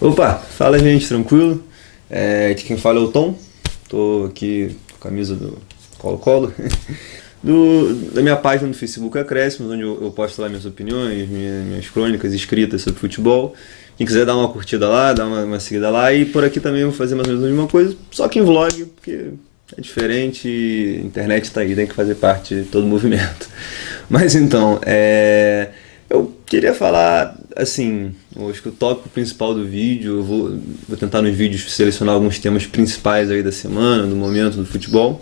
Opa, fala gente, tranquilo? De quem fala é o Tom, tô aqui com a camisa do Colo-Colo, da minha página no Facebook Acréscimos, onde eu posto lá minhas opiniões, minhas crônicas escritas sobre futebol. Quem quiser dar uma curtida lá, dar uma seguida lá, e por aqui também eu vou fazer mais ou menos a mesma coisa, só que em vlog, porque é diferente, a internet tá aí, tem que fazer parte de todo o movimento. Mas então, eu queria falar, assim, eu acho que o tópico principal do vídeo, vou tentar nos vídeos selecionar alguns temas principais aí da semana, do momento do futebol.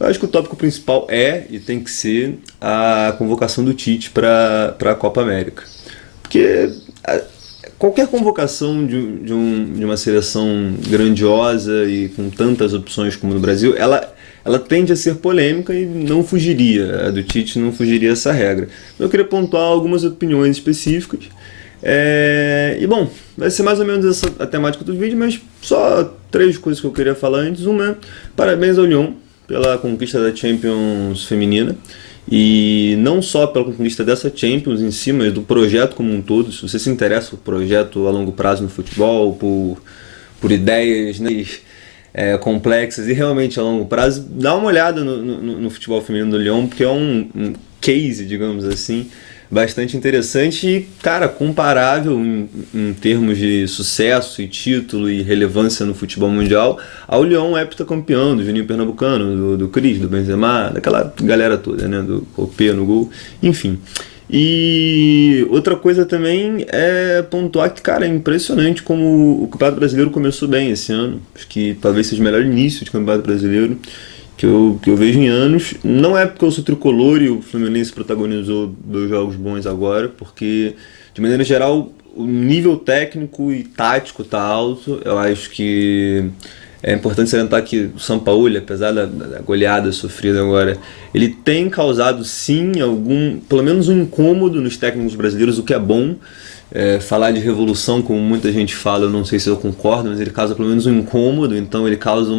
Eu acho que o tópico principal é, e tem que ser, a convocação do Tite para a Copa América. Porque qualquer convocação de uma seleção grandiosa e com tantas opções como no Brasil, ela tende a ser polêmica e não fugiria, a do Tite não fugiria essa regra. Eu queria pontuar algumas opiniões específicas. E bom, vai ser mais ou menos essa a temática do vídeo, mas só três coisas que eu queria falar antes. Uma é parabéns ao Lyon pela conquista da Champions feminina. E não só pela conquista dessa Champions em si, mas do projeto como um todo. Se você se interessa por projeto a longo prazo no futebol, por ideias, né, complexas e realmente a longo prazo, dá uma olhada no futebol feminino do Lyon, porque é um case, digamos assim, bastante interessante e, cara, comparável em termos de sucesso e título e relevância no futebol mundial ao Lyon heptacampeão, do Juninho Pernambucano, do Cris, do Benzema, daquela galera toda, né, do Copé no gol, enfim. E outra coisa também é pontuar que, cara, é impressionante como o Campeonato Brasileiro começou bem esse ano. Acho que talvez seja o melhor início de Campeonato Brasileiro que eu vejo em anos. Não é porque eu sou tricolor e o Fluminense protagonizou dois jogos bons agora, porque, de maneira geral, o nível técnico e tático tá alto. Eu acho que é importante salientar que o Sampaoli, apesar da goleada sofrida agora, ele tem causado sim pelo menos um incômodo nos técnicos brasileiros, o que é bom. Falar de revolução, como muita gente fala, eu não sei se eu concordo, mas ele causa pelo menos um incômodo, então ele causa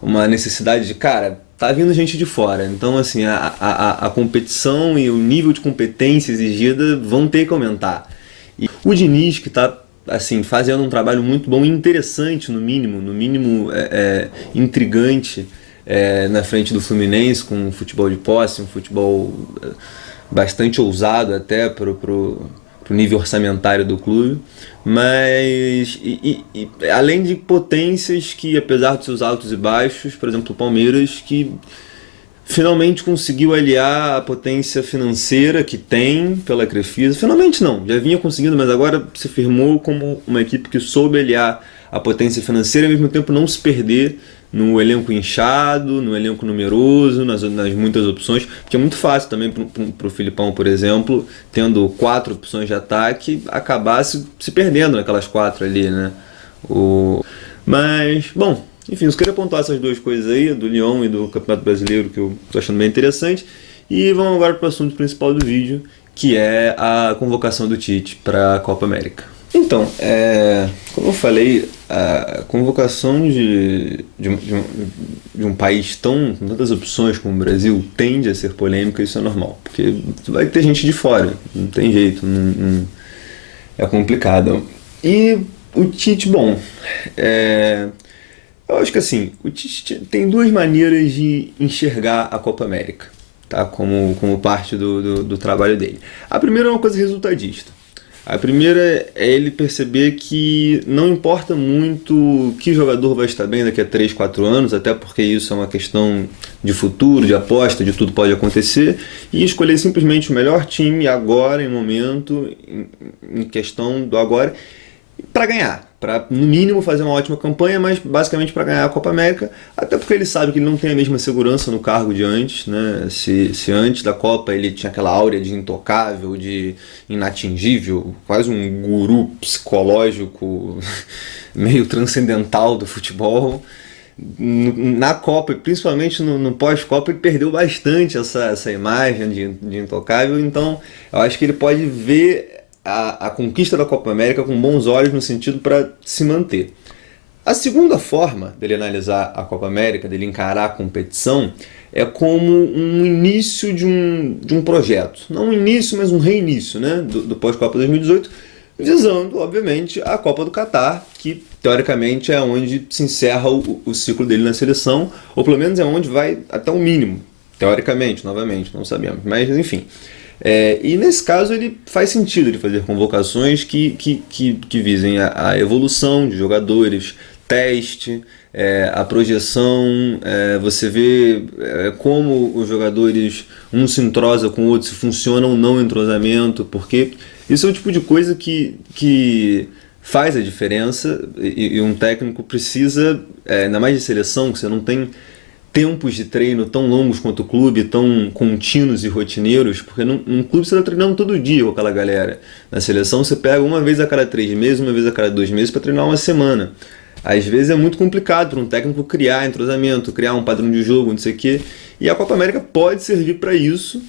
uma necessidade de, cara, tá vindo gente de fora. Então, assim, a competição e o nível de competência exigida vão ter que aumentar. E o Diniz, que tá, assim, fazendo um trabalho muito bom e interessante, no mínimo intrigante, na frente do Fluminense, com um futebol de posse, um futebol bastante ousado até pro nível orçamentário do clube, mas além de potências que, apesar dos seus altos e baixos, por exemplo, o Palmeiras, que finalmente conseguiu aliar a potência financeira que tem pela Crefisa. Finalmente não, já vinha conseguindo, mas agora se firmou como uma equipe que soube aliar a potência financeira e ao mesmo tempo não se perder no elenco inchado, no elenco numeroso, nas muitas opções, porque é muito fácil também para o Filipão, por exemplo, tendo 4 opções de ataque, acabar se perdendo naquelas 4 ali, né? Mas, bom, enfim, eu queria pontuar essas duas coisas aí, do Lyon e do Campeonato Brasileiro, que eu tô achando bem interessante. E vamos agora para o assunto principal do vídeo, que é a convocação do Tite para a Copa América. Então, como eu falei, a convocação de um país com tantas opções como o Brasil tende a ser polêmica, isso é normal, porque vai ter gente de fora, não tem jeito, é complicado. E o Tite, bom, eu acho que assim, o Tite tem duas maneiras de enxergar a Copa América, tá? Como parte do trabalho dele. A primeira é uma coisa resultadista. A primeira é ele perceber que não importa muito que jogador vai estar bem daqui a 3, 4 anos, até porque isso é uma questão de futuro, de aposta, de tudo pode acontecer, e escolher simplesmente o melhor time agora, em momento, em questão do agora, para ganhar, para no mínimo fazer uma ótima campanha, mas basicamente para ganhar a Copa América, até porque ele sabe que ele não tem a mesma segurança no cargo de antes, né? Se antes da Copa ele tinha aquela áurea de intocável, de inatingível, quase um guru psicológico meio transcendental do futebol, na Copa, e principalmente no pós-Copa, ele perdeu bastante essa imagem de intocável, então eu acho que ele pode ver a conquista da Copa América com bons olhos no sentido para se manter. A segunda forma dele analisar a Copa América, dele encarar a competição, é como um início de um projeto. Não um início, mas um reinício, né? do pós-Copa 2018, visando, obviamente, a Copa do Catar, que teoricamente é onde se encerra o ciclo dele na seleção, ou pelo menos é onde vai até o mínimo, teoricamente, novamente, não sabemos, mas enfim. E nesse caso ele faz sentido ele fazer convocações que visem a evolução de jogadores, teste, a projeção, você vê como os jogadores um se entrosa com o outro, se funciona ou não o entrosamento, porque isso é o tipo de coisa que faz a diferença e um técnico precisa, ainda mais de seleção, que você não tem tempos de treino tão longos quanto o clube, tão contínuos e rotineiros, porque num clube você está treinando todo dia com aquela galera. Na seleção você pega uma vez a cada 3 meses, uma vez a cada 2 meses para treinar uma semana. Às vezes é muito complicado para um técnico criar entrosamento, criar um padrão de jogo, não sei o quê. E a Copa América pode servir para isso.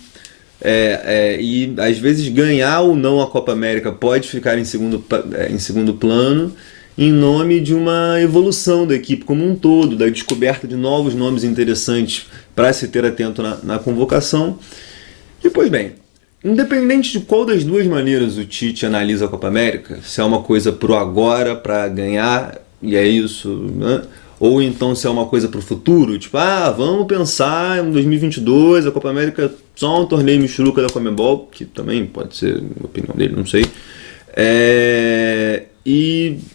E às vezes ganhar ou não a Copa América pode ficar em segundo plano, em nome de uma evolução da equipe como um todo, da descoberta de novos nomes interessantes para se ter atento na convocação. E, pois bem, independente de qual das duas maneiras o Tite analisa a Copa América, se é uma coisa pro agora, para ganhar, e é isso, né? Ou então se é uma coisa pro futuro, tipo, vamos pensar em 2022, a Copa América é só um torneio michuruca da Conmebol, que também pode ser a opinião dele, não sei.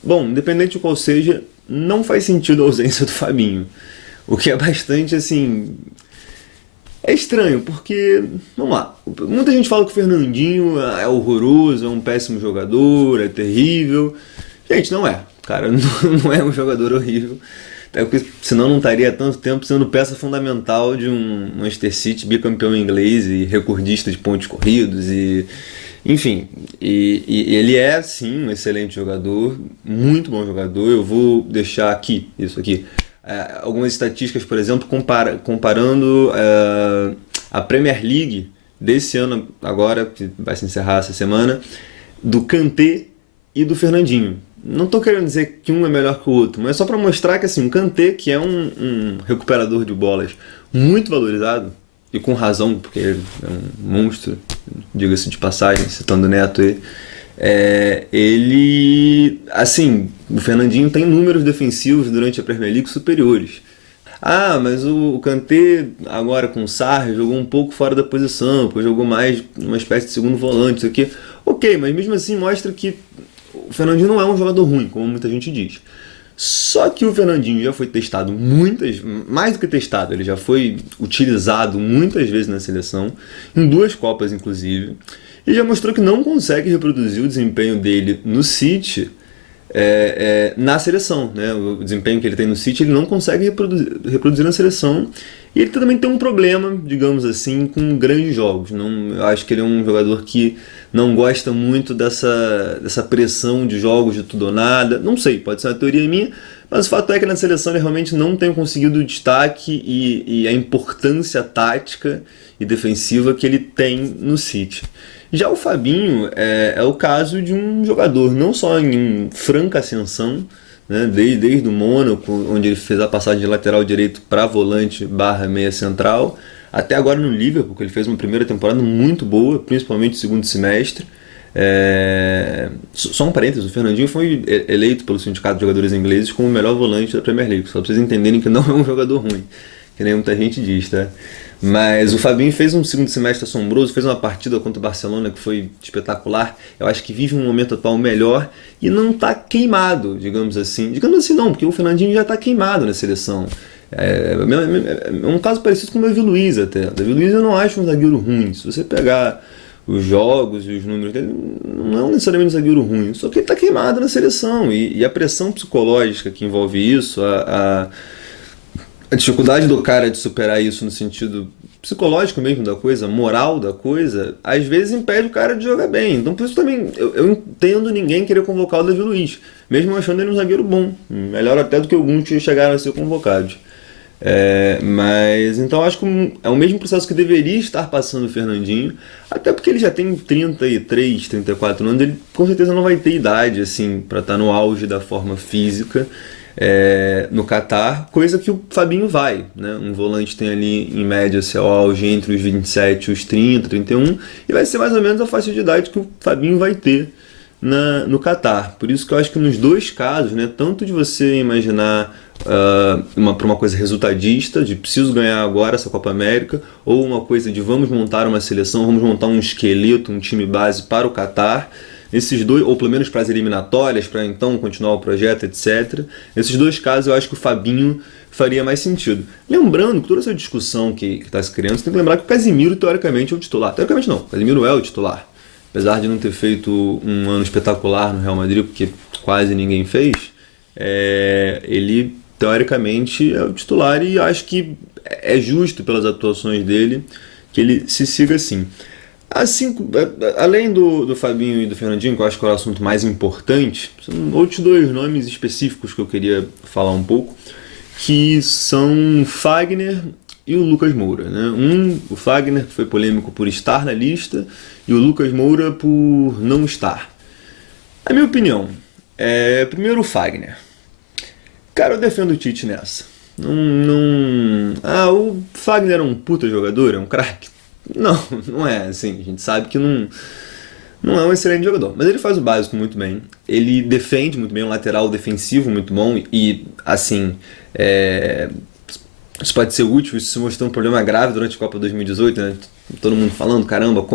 Bom, independente de qual seja, não faz sentido a ausência do Fabinho. O que é bastante, assim... É estranho, porque, vamos lá, muita gente fala que o Fernandinho é horroroso, é um péssimo jogador, é terrível. Gente, não é. O cara não é um jogador horrível. Até porque senão não estaria há tanto tempo sendo peça fundamental de um Manchester City bicampeão inglês e recordista de pontos corridos e... Enfim, e ele é sim um excelente jogador, muito bom jogador. Eu vou deixar aqui, isso aqui, algumas estatísticas, por exemplo, comparando a Premier League desse ano, agora, que vai se encerrar essa semana, do Kanté e do Fernandinho. Não estou querendo dizer que um é melhor que o outro, mas é só para mostrar que assim, o Kanté, que é um recuperador de bolas muito valorizado, e com razão, porque ele é um monstro, diga-se de passagem, citando o Neto aí, ele, assim, o Fernandinho tem números defensivos durante a Premier League superiores. Mas o Kanté, agora com o Sarri, jogou um pouco fora da posição, depois jogou mais uma espécie de segundo volante, isso aqui. Ok, mas mesmo assim mostra que o Fernandinho não é um jogador ruim, como muita gente diz. Só que o Fernandinho já foi testado mais do que testado, ele já foi utilizado muitas vezes na seleção, em 2 Copas inclusive, e já mostrou que não consegue reproduzir o desempenho dele no City na seleção, né? O desempenho que ele tem no City ele não consegue reproduzir na seleção, e ele também tem um problema, digamos assim, com grandes jogos. Eu acho que ele é um jogador que não gosta muito dessa pressão de jogos de tudo ou nada. Não sei, pode ser uma teoria minha, mas o fato é que na seleção ele realmente não tem conseguido o destaque e a importância tática e defensiva que ele tem no City. Já o Fabinho é o caso de um jogador não só em franca ascensão, né, desde o Mônaco, onde ele fez a passagem de lateral direito para volante / meia central, até agora no Liverpool, porque ele fez uma primeira temporada muito boa, principalmente no segundo semestre. Só um parênteses, o Fernandinho foi eleito pelo Sindicato de Jogadores Ingleses como o melhor volante da Premier League, só para vocês entenderem que não é um jogador ruim, que nem muita gente diz, tá? Mas o Fabinho fez um segundo semestre assombroso, fez uma partida contra o Barcelona que foi espetacular. Eu acho que vive um momento atual melhor e não está queimado, digamos assim. Digamos assim não, porque o Fernandinho já está queimado na seleção. É um caso parecido com o Davi Luiz até. O Davi Luiz eu não acho um zagueiro ruim. Se você pegar os jogos e os números dele, não é necessariamente um zagueiro ruim, só que ele está queimado na seleção. E a pressão psicológica que envolve isso, a dificuldade do cara de superar isso no sentido psicológico mesmo da coisa, moral da coisa, às vezes impede o cara de jogar bem. Então por isso também eu entendo ninguém querer convocar o Davi Luiz, mesmo achando ele um zagueiro bom, melhor até do que alguns que chegaram a ser convocados. Mas então acho que é o mesmo processo que deveria estar passando o Fernandinho, até porque ele já tem 33, 34 anos, ele com certeza não vai ter idade assim para estar no auge da forma física no Catar, coisa que o Fabinho vai, né? Um volante tem ali em média seu auge entre os 27 e os 30, 31, e vai ser mais ou menos a faixa de idade que o Fabinho vai ter no Catar. Por isso que eu acho que nos dois casos, né, tanto de você imaginar para uma coisa resultadista, de preciso ganhar agora essa Copa América, ou uma coisa de vamos montar uma seleção, vamos montar um esqueleto, um time base para o Catar. Esses dois, ou pelo menos para as eliminatórias, para então continuar o projeto, etc. Nesses dois casos eu acho que o Fabinho faria mais sentido. Lembrando que toda essa discussão que está se criando, você tem que lembrar que o Casemiro teoricamente é o titular. Teoricamente não, o Casemiro é o titular. Apesar de não ter feito um ano espetacular no Real Madrid, porque quase ninguém fez, ele teoricamente é o titular e acho que é justo pelas atuações dele que ele se siga assim. Assim, além do Fabinho e do Fernandinho, que eu acho que é o assunto mais importante, são outros dois nomes específicos que eu queria falar um pouco, que são o Fagner e o Lucas Moura, né? O Fagner foi polêmico por estar na lista e o Lucas Moura por não estar. A minha opinião primeiro o Fagner. Cara, eu defendo o Tite nessa. O Fagner é um puta jogador, é um craque. Não é assim. A gente sabe que não é um excelente jogador, mas ele faz o básico muito bem. Ele defende muito bem, um lateral defensivo muito bom e, assim, isso pode ser útil. Isso se mostrou um problema grave durante a Copa 2018, né? Todo mundo falando, caramba,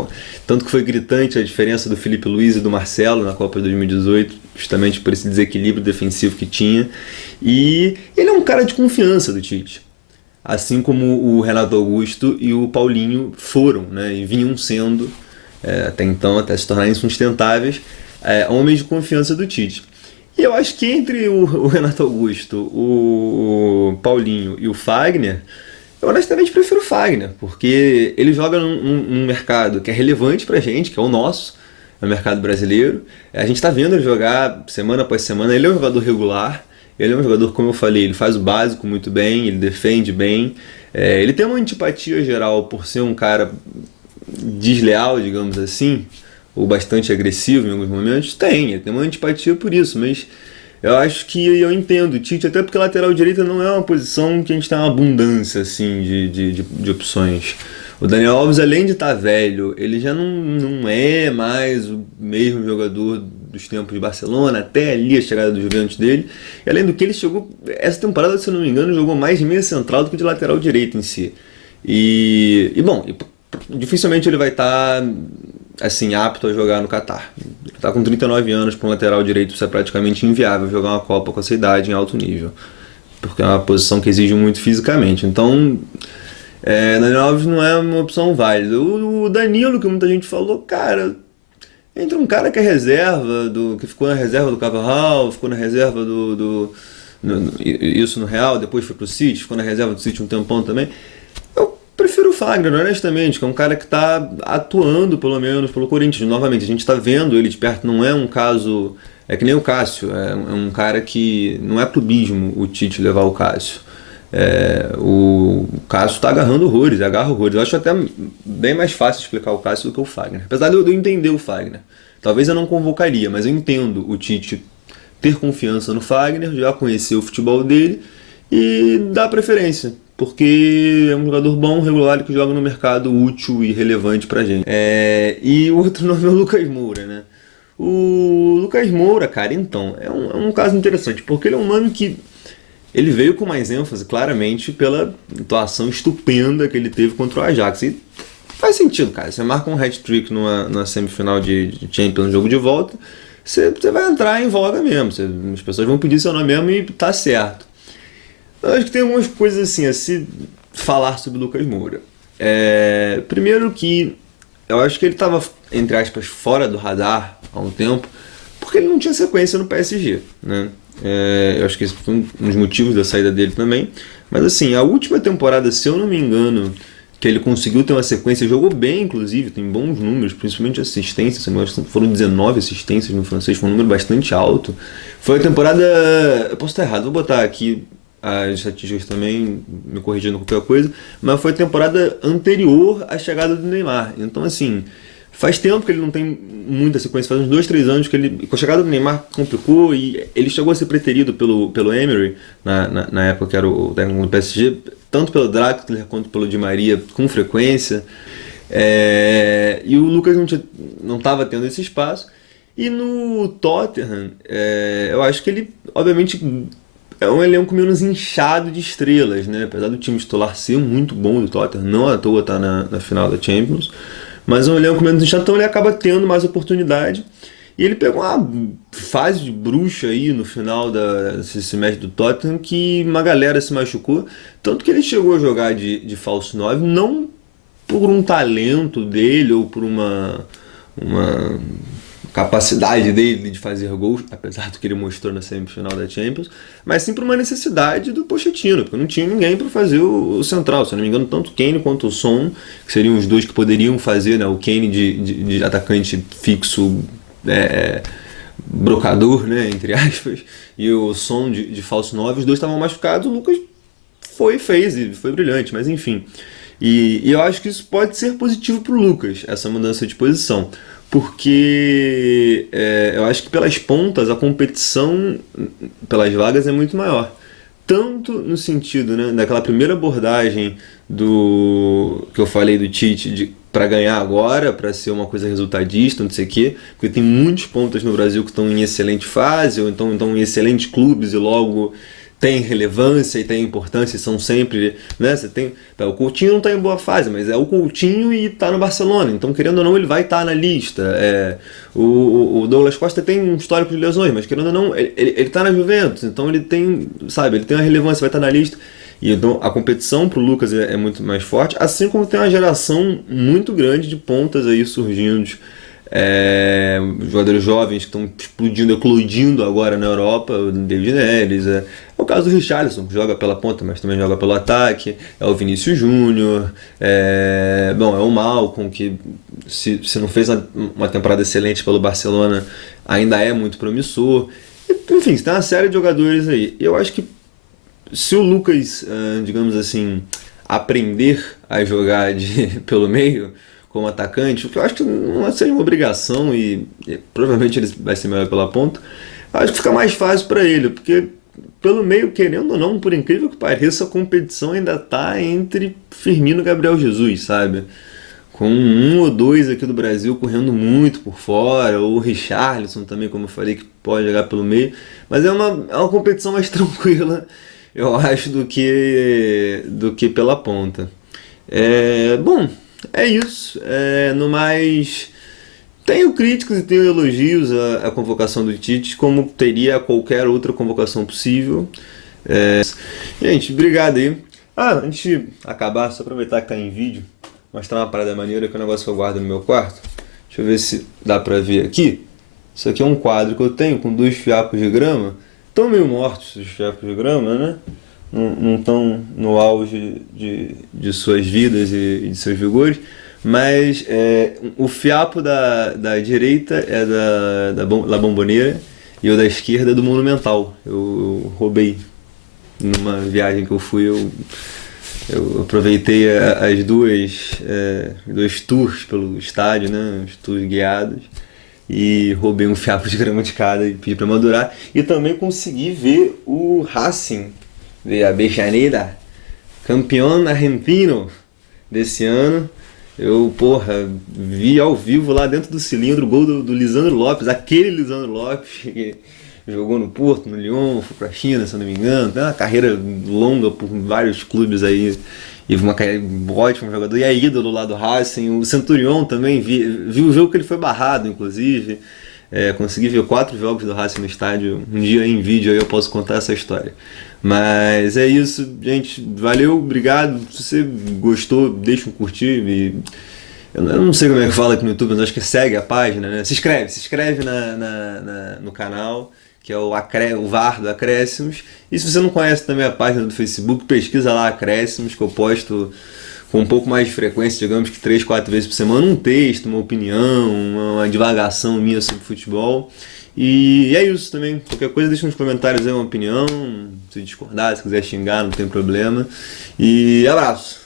tanto que foi gritante a diferença do Felipe Luiz e do Marcelo na Copa 2018, justamente por esse desequilíbrio defensivo que tinha. E ele é um cara de confiança do Tite. Assim como o Renato Augusto e o Paulinho foram, né, e vinham sendo, até então, até se tornarem insustentáveis, homens de confiança do Tite. E eu acho que entre o Renato Augusto, o Paulinho e o Fagner, eu honestamente prefiro o Fagner, porque ele joga num mercado que é relevante pra gente, que é o nosso, é o mercado brasileiro. A gente tá vendo ele jogar semana após semana, ele é um jogador regular. Ele é um jogador, como eu falei, ele faz o básico muito bem, ele defende bem. Ele tem uma antipatia geral por ser um cara desleal, digamos assim, ou bastante agressivo em alguns momentos. Ele tem uma antipatia por isso, mas eu acho que eu entendo o Tite, até porque lateral direita não é uma posição que a gente tem uma abundância assim, de opções. O Daniel Alves, além de estar velho, ele já não é mais o mesmo jogador dos tempos de Barcelona, até ali a chegada do Juventus dele. E além do que, ele chegou, essa temporada, se eu não me engano, jogou mais de meia central do que de lateral direito em si. Bom, dificilmente ele vai estar assim, apto a jogar no Catar. Ele está com 39 anos, para um lateral direito isso é praticamente inviável jogar uma Copa com essa idade em alto nível, porque é uma posição que exige muito fisicamente. Então, Daniel Alves não é uma opção válida. O Danilo, que muita gente falou, cara, entre um cara que é reserva, que ficou na reserva do Carvajal, ficou na reserva isso no Real, depois foi pro City, ficou na reserva do City um tempão também. Eu prefiro o Fagner, honestamente, que é um cara que está atuando, pelo menos, pelo Corinthians. Novamente, a gente está vendo ele de perto, não é um caso... É que nem o Cássio, é um cara que não é clubismo o Tite levar o Cássio. O Cássio está agarrando horrores, agarra horrores. Eu acho até bem mais fácil explicar o Cássio do que o Fagner. Apesar de eu entender o Fagner. Talvez eu não convocaria, mas eu entendo o Tite ter confiança no Fagner, já conhecer o futebol dele e dar preferência. Porque é um jogador bom, regular, que joga no mercado útil e relevante pra gente. E o outro nome é o Lucas Moura, né? O Lucas Moura, cara, então, é um caso interessante, porque ele é um nome que ele veio com mais ênfase, claramente, pela atuação estupenda que ele teve contra o Ajax. E faz sentido, cara. Você marca um hat-trick na semifinal de Champions no jogo de volta, você vai entrar em voga mesmo. As pessoas vão pedir seu nome mesmo e tá certo. Eu acho que tem algumas coisas assim a se falar sobre o Lucas Moura. Primeiro que eu acho que ele estava, entre aspas, fora do radar há um tempo, porque ele não tinha sequência no PSG, né? Eu acho que esse foi um dos motivos da saída dele também. Mas assim, a última temporada, se eu não me engano, que ele conseguiu ter uma sequência, jogou bem, inclusive, tem bons números, principalmente assistências, foram 19 assistências no francês, foi um número bastante alto. Foi a temporada, eu posso estar errado, vou botar aqui as estatísticas também, me corrigindo qualquer coisa, mas foi a temporada anterior à chegada do Neymar. Então, assim, faz tempo que ele não tem muita sequência, faz uns 2, 3 anos que ele, com a chegada do Neymar, complicou e ele chegou a ser preterido pelo Emery, na época que era o técnico do PSG, tanto pelo Draxler quanto pelo Di Maria, com frequência. E o Lucas não estava tendo esse espaço. E no Tottenham, eu acho que ele, obviamente, é um elenco menos inchado de estrelas, né? Apesar do time titular ser muito bom do Tottenham, não à toa tá na final da Champions, mas é um elenco menos inchado, então ele acaba tendo mais oportunidade. E ele pegou uma fase de bruxa aí no final desse semestre do Tottenham que uma galera se machucou, tanto que ele chegou a jogar de falso 9 não por um talento dele ou por uma capacidade dele de fazer gols, apesar do que ele mostrou na semifinal da Champions, mas sim por uma necessidade do Pochettino, porque não tinha ninguém para fazer o central. Se eu não me engano, tanto o Kane quanto o Son, que seriam os dois que poderiam fazer, né? O Kane de atacante fixo, brocador, né? Entre aspas, e o Son de falso 9, os dois estavam machucados, o Lucas fez e foi brilhante, mas enfim. E eu acho que isso pode ser positivo para o Lucas, essa mudança de posição, porque eu acho que pelas pontas a competição pelas vagas é muito maior. Tanto no sentido, né, daquela primeira abordagem do que eu falei do Tite para ganhar agora, para ser uma coisa resultadista, não sei o quê, porque tem muitos pontas no Brasil que estão em excelente fase, ou então estão em excelentes clubes e logo tem relevância e tem importância e são sempre, né, você tem, o Coutinho não está em boa fase, mas é o Coutinho e está no Barcelona, então querendo ou não ele vai estar na lista. O Douglas Costa tem um histórico de lesões, mas querendo ou não ele está na Juventus, então ele tem, sabe, ele tem uma relevância, vai estar na lista. E então a competição para o Lucas é muito mais forte, assim como tem uma geração muito grande de pontas aí surgindo, jogadores jovens que estão explodindo, eclodindo agora na Europa, o David Neres, é o caso do Richarlison, que joga pela ponta, mas também joga pelo ataque, é o Vinícius Júnior, é o Malcom, que se não fez uma temporada excelente pelo Barcelona, ainda é muito promissor. Enfim, tem uma série de jogadores aí. Eu acho que se o Lucas, digamos assim, aprender a jogar pelo meio como atacante, o que eu acho que não seja uma obrigação e provavelmente ele vai ser melhor pela ponta, acho que fica mais fácil para ele, porque pelo meio, querendo ou não, por incrível que pareça, a competição ainda tá entre Firmino e Gabriel Jesus, sabe? Com um ou dois aqui do Brasil correndo muito por fora, ou o Richarlison também, como eu falei, que pode jogar pelo meio, mas é uma competição mais tranquila, eu acho, do que pela ponta. Bom, é isso. No mais, tenho críticas e tenho elogios à convocação do Tite, como teria a qualquer outra convocação possível. Gente, obrigado aí. Antes de acabar, só aproveitar que tá em vídeo, mostrar uma parada maneira, que é um negócio que eu guardo no meu quarto. Deixa eu ver se dá pra ver aqui. Isso aqui é um quadro que eu tenho com 2 fiapos de grama. Estão meio mortos os fiapos de grama, né? Não estão no auge de suas vidas e de seus vigores, mas o fiapo da direita é da La Bombonera e o da esquerda é do Monumental. Eu roubei numa viagem que eu fui, eu aproveitei as dois tours pelo estádio, né, os tours guiados, e roubei um fiapo de grama de cada e pedi para madurar. E também consegui ver o Racing de Avellaneda, campeão argentino desse ano. Eu, vi ao vivo lá dentro do cilindro o gol do Lisandro Lopes, aquele Lisandro Lopes que jogou no Porto, no Lyon, foi pra China, se eu não me engano, tem uma carreira longa por vários clubes aí, e uma carreira ótimo jogador, e é ídolo lá do Racing. O Centurion também, vi o jogo que ele foi barrado, inclusive. Consegui ver 4 jogos do Racing no estádio, um dia em vídeo aí eu posso contar essa história. Mas é isso, gente, valeu, obrigado. Se você gostou, deixa um curtir. Eu não sei como é que fala aqui no YouTube, mas acho que segue a página, né? Se inscreve no canal, que é o VAR do Acréscimos. E se você não conhece também a página do Facebook, pesquisa lá Acréscimos, que eu posto com um pouco mais de frequência, digamos que 3, 4 vezes por semana, um texto, uma opinião, uma divagação minha sobre futebol. E é isso também. Qualquer coisa deixa nos comentários aí uma opinião, se discordar, se quiser xingar, não tem problema. E abraço!